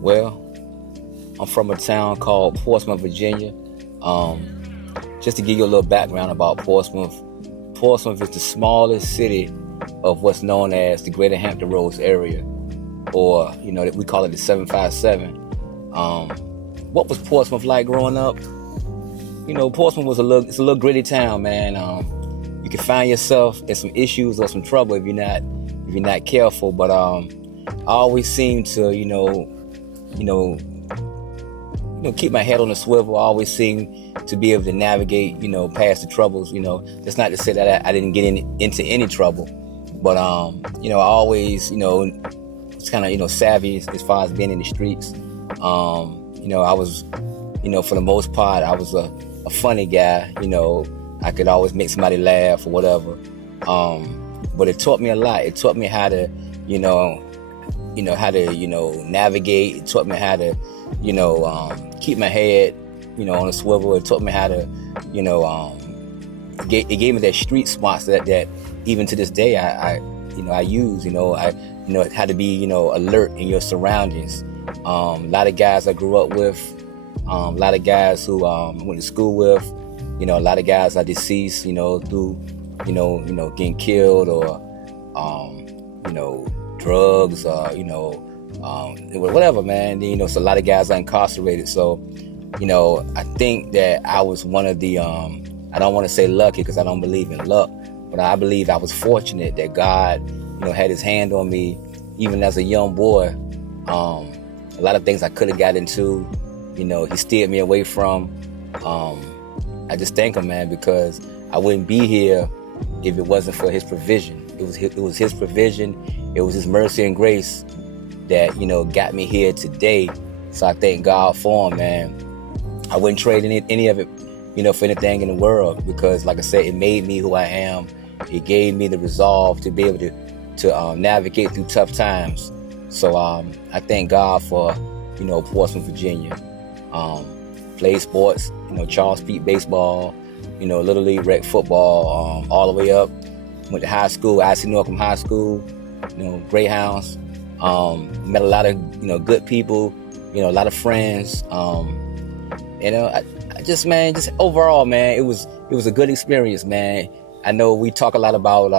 Well, I'm from a town called Portsmouth, Virginia. Just to give you a little background about Portsmouth, Portsmouth is the smallest city of what's known as the Greater Hampton Roads area, or we call it the 757. What was Portsmouth like growing up? Portsmouth was it's a little gritty town, man. You can find yourself in some issues or some trouble if you're not careful. But I always seem to keep my head on the swivel. I always seem to be able to navigate, past the troubles. That's not to say that I didn't get into any trouble, but I always, it's kind of, savvy as far as being in the streets. I was, for the most part, I was a funny guy. I could always make somebody laugh or whatever. But it taught me a lot. It taught me how to, navigate. It taught me how to, keep my head, on a swivel. It taught me how to, it gave me that street smarts that even to this day I use. How to be, alert in your surroundings. A lot of guys I grew up with, a lot of guys who went to school with, a lot of guys are deceased, through, getting killed or, drugs, whatever, man. So a lot of guys are incarcerated. So, I think that I was one of the, I don't want to say lucky because I don't believe in luck, but I believe I was fortunate that God, had his hand on me, even as a young boy. A lot of things I could have got into, he steered me away from. I just thank him, man, because I wouldn't be here if it wasn't for his provision. It was his provision. It was his mercy and grace that, got me here today. So I thank God for him, man. I wouldn't trade any of it, for anything in the world, because like I said, it made me who I am. It gave me the resolve to be able to navigate through tough times. So I thank God for, Portsmouth, Virginia. Played sports, Charles Peak baseball, Little League rec football, all the way up. Went to high school, IC Norcom High School, Greyhounds. Met a lot of, good people, a lot of friends. I just overall, man, it was a good experience, man. I know we talk a lot about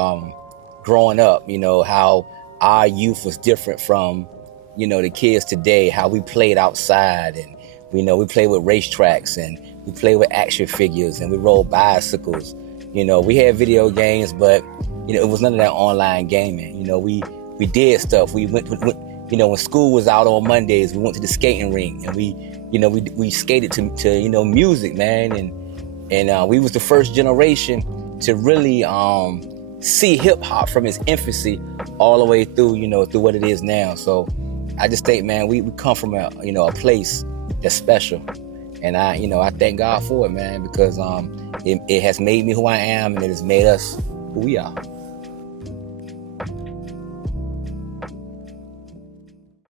growing up, how our youth was different from, the kids today, how we played outside, and we played with racetracks, and we played with action figures, and we rode bicycles. We had video games, but it was none of that online gaming. We did stuff. We went when school was out on Mondays, we went to the skating rink, and we skated to music, man, and we was the first generation to really see hip hop from its infancy all the way through, through what it is now. So I just think, man, we come from a place that's special, and I thank God for it, man, because it has made me who I am, and it has made us who we are.